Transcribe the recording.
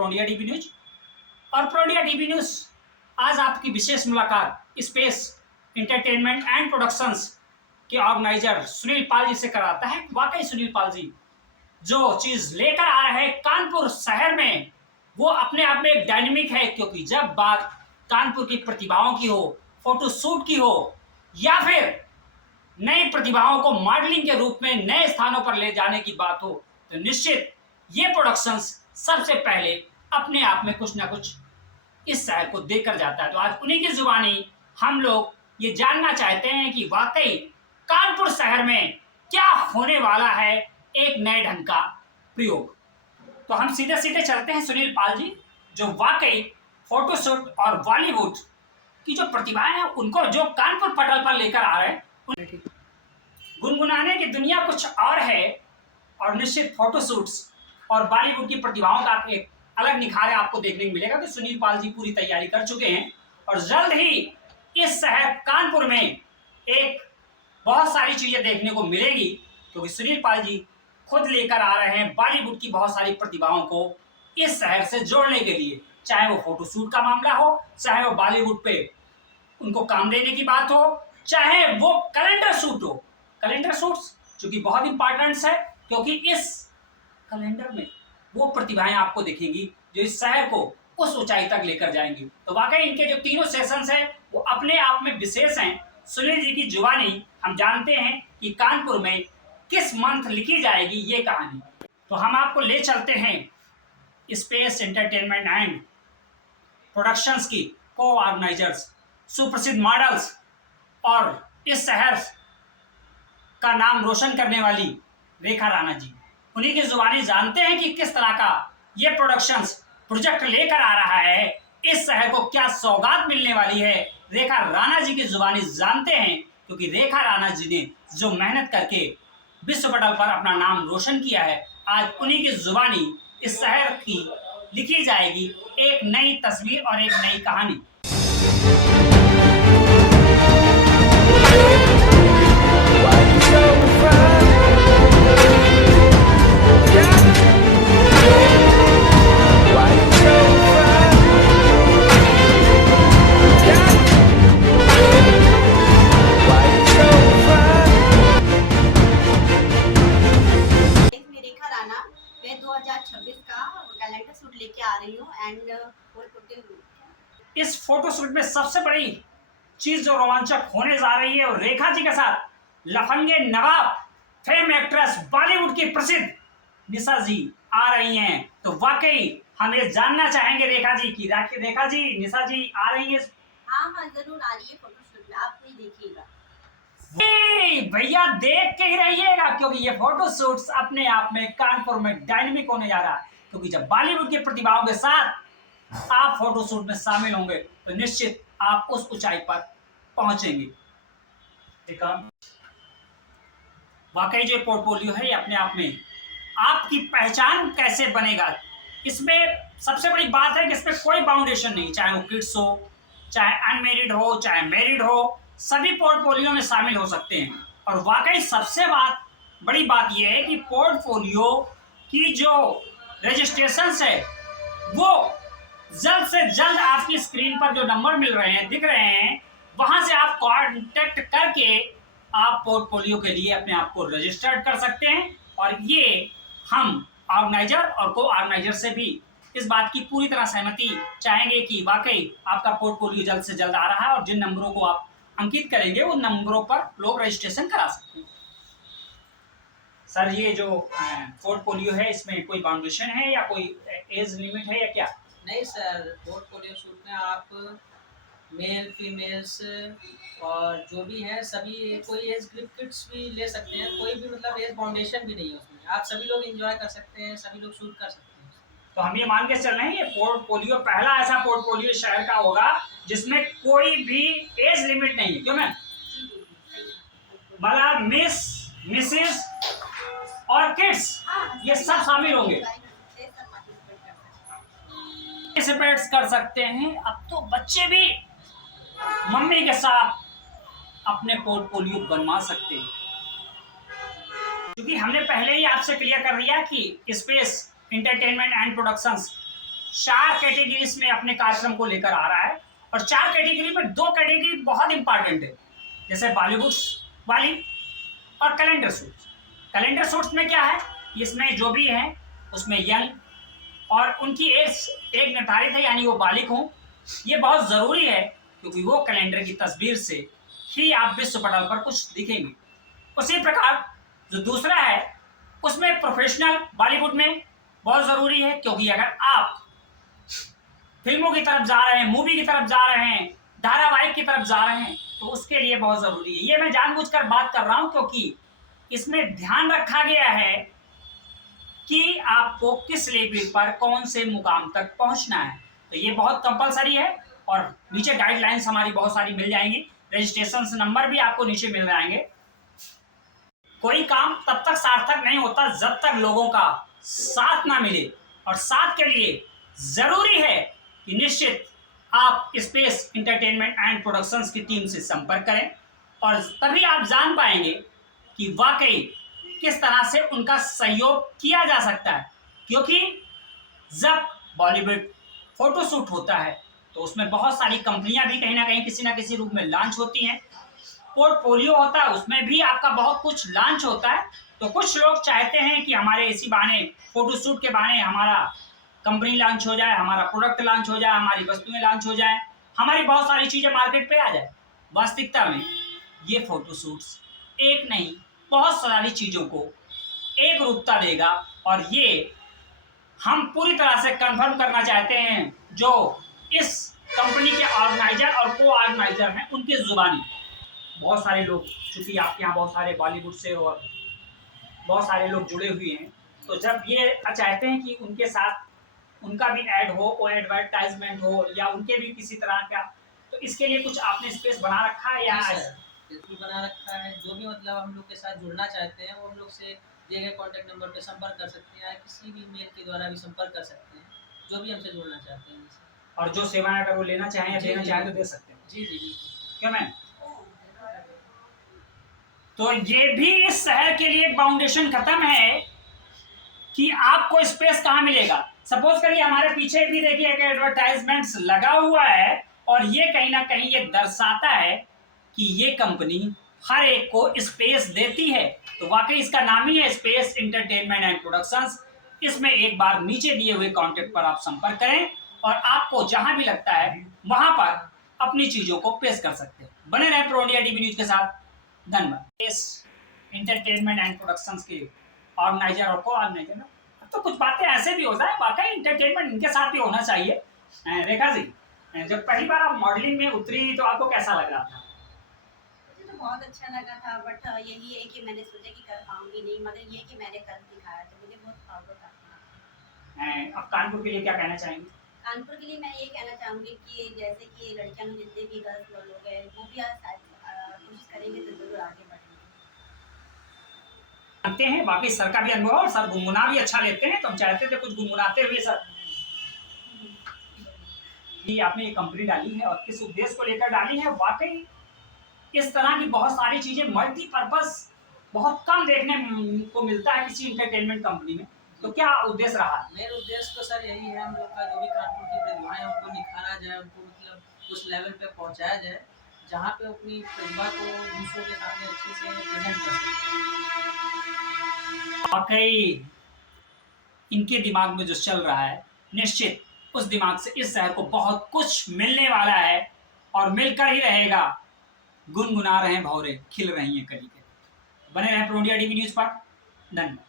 प्रोनिया dB news. और प्रोनिया dB news आज आपकी विशेष मुलाकात स्पेस इंटरटेनमेंट एंड प्रोडक्शंस के ऑर्गेनाइजर सुनील पाल जी से कराता है। वाकई सुनील पाल जी जो चीज लेकर आ रहे हैं कानपुर शहर में, वो अपने आप में एक डायनेमिक है। क्योंकि जब बात कानपुर की प्रतिभाओं की हो, फोटो शूट की हो, या फिर नई प्रतिभाओं को मॉडलिंग के रूप में नए स्थानों पर ले जाने की बात हो, तो निश्चित ये प्रोडक्शंस सबसे पहले अपने आप में कुछ ना कुछ इस शहर को देकर जाता है। तो आज उन्हीं की जुबानी हम लोग ये जानना चाहते हैं कि वाकई कानपुर शहर में क्या होने वाला है एक नए ढंग का प्रयोग। तो हम सीधे सीधे चलते हैं सुनील पाल जी, जो वाकई फोटोशूट और बॉलीवुड की जो प्रतिभाएं हैं उनको जो कानपुर पटल पर लेकर आ रहे हैं। गुनगुनाने की दुनिया कुछ और है, और निश्चित फोटोशूट्स और बॉलीवुड की प्रतिभाओं का एक अलग निखार आपको देखने को मिलेगा। कि सुनील पाल जी पूरी तैयारी कर चुके हैं और जल्द ही इस शहर कानपुर में एक बहुत सारी चीजें देखने को मिलेगी। क्योंकि सुनील पाल जी खुद लेकर आ रहे हैं बॉलीवुड की बहुत सारी प्रतिभाओं को इस शहर से जोड़ने के लिए, चाहे वो फोटोशूट का मामला हो, चाहे वो बॉलीवुड पे उनको काम देने की बात हो, चाहे वो कैलेंडर शूट हो। कैलेंडर शूट्स जो कि बहुत इंपॉर्टेंट है, क्योंकि इस कैलेंडर में वो प्रतिभाएं आपको दिखेंगी जो इस शहर को उस ऊंचाई तक लेकर जाएंगी। तो वाकई इनके जो तीनों सेशंस हैं वो अपने आप में विशेष हैं। सुनील जी की जुबानी हम जानते हैं कि कानपुर में किस मंथ लिखी जाएगी ये कहानी। तो हम आपको ले चलते हैं स्पेस एंटरटेनमेंट एंड प्रोडक्शंस की को ऑर्गेनाइजर्स, सुप्रसिद्ध मॉडल्स और इस शहर का नाम रोशन करने वाली रेखा राणा जी। उन्हीं की जुबानी जानते हैं कि किस तरह का ये प्रोडक्शंस प्रोजेक्ट लेकर आ रहा है, इस शहर को क्या सौगात मिलने वाली है। रेखा राणा जी की जुबानी जानते हैं, क्योंकि रेखा राणा जी ने जो मेहनत करके विश्व पटल पर अपना नाम रोशन किया है, आज उन्हीं की जुबानी इस शहर की लिखी जाएगी एक नई तस्वीर और एक नई कहानी। मैं 2026 का कैलेंडर सूट लेके आ रही हूँ एंड इस फोटो शूट में सबसे बड़ी चीज जो रोमांचक होने जा रही है, और रेखा जी के साथ लफंगे नवाब फेम एक्ट्रेस बॉलीवुड की प्रसिद्ध निशा जी आ रही हैं। तो वाकई हम ये जानना चाहेंगे रेखा जी की, रेखा जी निशा जी आ रही है? हाँ जरूर आ रही है फोटोशूट में, आप भी देखिएगा। भैया देख के ही रहिएगा, क्योंकि ये फोटो शूट्स अपने आप में कानपुर में डायनेमिक होने जा रहा है। क्योंकि जब बॉलीवुड के प्रतिभाओं के साथ आप फोटो शूट में शामिल होंगे तो निश्चित आप उस ऊंचाई पर पहुंचेंगे। वाकई जो पोर्टफोलियो है अपने आप में आपकी पहचान कैसे बनेगा, इसमें सबसे बड़ी बात है कि इसमें कोई बाउंडेशन नहीं, चाहे वो किड्स हो, चाहे अनमेरिड हो, चाहे मैरिड हो, सभी पोर्टफोलियो में शामिल हो सकते हैं। और वाकई सबसे बड़ी बात यह है कि पोर्टफोलियो की जो रजिस्ट्रेशन है वो जल्द से जल्द आपकी स्क्रीन पर जो नंबर मिल रहे हैं, दिख रहे हैं, वहां से आप कांटेक्ट करके आप पोर्टफोलियो के लिए अपने आप को रजिस्टर्ड कर सकते हैं। और ये हम ऑर्गेनाइजर और को ऑर्गेनाइजर से भी इस बात की पूरी तरह सहमति चाहेंगे कि वाकई आपका पोर्टफोलियो जल्द से जल्द आ रहा है, और जिन नंबरों को आप अंकित करेंगे उन नंबरों पर लोग रजिस्ट्रेशन करा सकते हैं। सर ये जो पोर्टफोलियो है इसमें कोई बाउंडेशन है या कोई एज लिमिट है या क्या? नहीं सर, पोर्टफोलियो शूट में आप मेल फीमेल्स और जो भी है सभी, कोई एज ग्रुप किड्स भी ले सकते हैं, कोई भी मतलब एज बाउंडेशन भी नहीं है उसमें, आप सभी लोग एंजॉय कर सकते हैं, सभी लोग शूट कर सकते हैं। तो हम ये मान के चल रहे हैं ये पोर्टफोलियो पहला ऐसा पोर्टफोलियो शहर का होगा जिसमें कोई भी एज लिमिट नहीं है, क्यों मैम? मतलब मिस, मिसेस और किड्स ये सब शामिल होंगे, पार्टिसिपेट कर सकते हैं। अब तो बच्चे भी मम्मी के साथ अपने पोर्टफोलियो बनवा सकते हैं, क्योंकि हमने पहले ही आपसे क्लियर कर दिया कि space entertainment and productions 4 categories में अपने कार्यक्रम को लेकर आ रहा है, और 4 कैटेगरी में 2 कैटेगरी बहुत इंपॉर्टेंट है, जैसे बॉलीवुड वाली और कैलेंडर सूट्स। कैलेंडर सूट्स में क्या है, इसमें जो भी है उसमें यंग और उनकी एज एक निर्धारित है, यानी वो बालिग हों। ये बहुत ज़रूरी है क्योंकि वो कैलेंडर की तस्वीर से ही आप विश्व पटल पर कुछ दिखेंगे। उसी प्रकार जो दूसरा है उसमें प्रोफेशनल बॉलीवुड में बहुत ज़रूरी है, क्योंकि अगर आप फिल्मों की तरफ जा रहे हैं, मूवी की तरफ जा रहे हैं, धारावाहिक की तरफ जा रहे हैं, तो उसके लिए बहुत ज़रूरी है। ये मैं जानबूझकर बात कर रहा हूँ क्योंकि इसमें ध्यान रखा गया है कि आपको किस लेवल पर कौन से मुकाम तक पहुंचना है, तो ये बहुत कंपलसरी है। और नीचे गाइडलाइंस हमारी बहुत सारी मिल जाएंगी, रजिस्ट्रेशन नंबर भी आपको नीचे मिल जाएंगे। कोई काम तब तक सार्थक नहीं होता जब तक लोगों का साथ ना मिले, और साथ के लिए जरूरी है कि निश्चित आप स्पेस एंटरटेनमेंट एंड प्रोडक्शंस की टीम से संपर्क करें, और तभी आप जान पाएंगे कि वाकई किस तरह से उनका सहयोग किया जा सकता है। क्योंकि जब बॉलीवुड फोटोशूट होता है तो उसमें बहुत सारी कंपनियां भी कहीं ना कहीं किसी ना किसी रूप में लॉन्च होती हैं, पोर्टफोलियो होता है उसमें भी आपका बहुत कुछ लॉन्च होता है। तो कुछ लोग चाहते हैं कि हमारे इसी बहाने फोटोशूट के बहाने हमारा कंपनी लॉन्च हो जाए, हमारा प्रोडक्ट लॉन्च हो जाए, हमारी वस्तुएं लॉन्च हो जाए, हमारी बहुत सारी चीज़ें मार्केट पे आ जाए। वास्तविकता में ये फोटोशूट्स एक नहीं बहुत सारी चीज़ों को एक रूपता देगा, और ये हम पूरी तरह से कंफर्म करना चाहते हैं जो इस कंपनी के ऑर्गेनाइजर और को ऑर्गेनाइजर हैं उनके जुबानी। बहुत सारे लोग, चूँकि आपके यहाँ बहुत सारे बॉलीवुड से और बहुत सारे लोग जुड़े हुए हैं, तो जब ये चाहते हैं कि उनके साथ उनका भी ऐड हो, वो एडवर्टाइजमेंट हो या उनके भी किसी तरह का, तो इसके लिए कुछ आपने स्पेस बना रखा है या? बिल्कुल बना रखा है। जो भी मतलब हम लोग के साथ जुड़ना चाहते हैं वो हम लोग से दिए गए कॉन्टैक्ट नंबर पे संपर्क कर सकते हैं, या किसी भी मेल के द्वारा भी संपर्क कर सकते हैं, जो भी हमसे जुड़ना चाहते हैं। और जो सेवाएं अगर वो लेना चाहें या देना चाहें तो दे सकते हैं। जी जी जी, क्यों मैम? तो ये भी इस शहर के लिए एक फाउंडेशन खत्म है कि आपको स्पेस कहाँ मिलेगा। सपोज करिए हमारे पीछे भी देखिए एक एडवर्टाइजमेंट्स लगा हुआ है, और ये कहीं ना कहीं ये दर्शाता है कि ये कंपनी हर एक को स्पेस देती है। तो वाकई इसका नाम ही है स्पेस एंटरटेनमेंट एंड प्रोडक्शंस। इसमें एक बार नीचे दिए हुए कॉन्टैक्ट पर आप संपर्क करें, और आपको जहां भी लगता है वहां पर अपनी चीजों को पेश कर सकते हैं। बने रहे प्रो इंडिया टीवी न्यूज के साथ। धन्यवाद। इस एंटरटेनमेंट एंड प्रोडक्शंस के ऑर्गेनाइजर और को ऑर्गेनाइजर, तो कुछ बातें ऐसे भी होता है, वाकई एंटरटेनमेंट इनके साथ भी होना चाहिए। रेखा जी, जब पहली बार आप मॉडलिंग में उतरी तो आपको कैसा लग रहा था? मुझे तो बहुत अच्छा लगा था, बट यही है कि मैंने सोचा कि कर पाऊंगी नहीं, मगर ये कि मैंने कर दिखाया तो मुझे बहुत प्राउड होता था। अब कानपुर के लिए क्या कहना चाहेंगे? कानपुर के लिए मैं ये कहना चाहूँगी कि जैसे कि लड़कियां लोग जितने भी गर्ल्स लोग हैं वो भी कोशिश करेंगे तो जरूर आगे बढ़ेंगे। जानते हैं बाकी सर का भी अनुभव, और सर गुनगुना भी अच्छा लेते हैं, तो हम चाहते थे कुछ गुनगुनाते हुए सर कि आपने ये कंपनी डाली है और किस उद्देश्य को लेकर डाली है। वाकई इस तरह की बहुत सारी चीजें मल्टीपर्पज बहुत कम देखने को मिलता है किसी एंटरटेनमेंट कंपनी में। तो क्या उद्देश्य रहा? मेरा उद्देश्य तो सर यही है, हम लोग का जो भी कानपुर की प्रतिभाएं उनको निखारा जाए, उनको मतलब उस लेवल पे पहुंचाया जाए जहाँ पे अपनी प्रतिभा को दूसरों के सामने अच्छे से प्रेजेंट कर सकें। वाकई इनके दिमाग में जो चल रहा है, निश्चित उस दिमाग से इस शहर को बहुत कुछ मिलने वाला है, और मिलकर ही रहेगा। गुनगुना रहे हैं भौरे, खिल रही हैं कली के। बने रहे प्रो इंडिया टीवी न्यूज पर। धन्यवाद।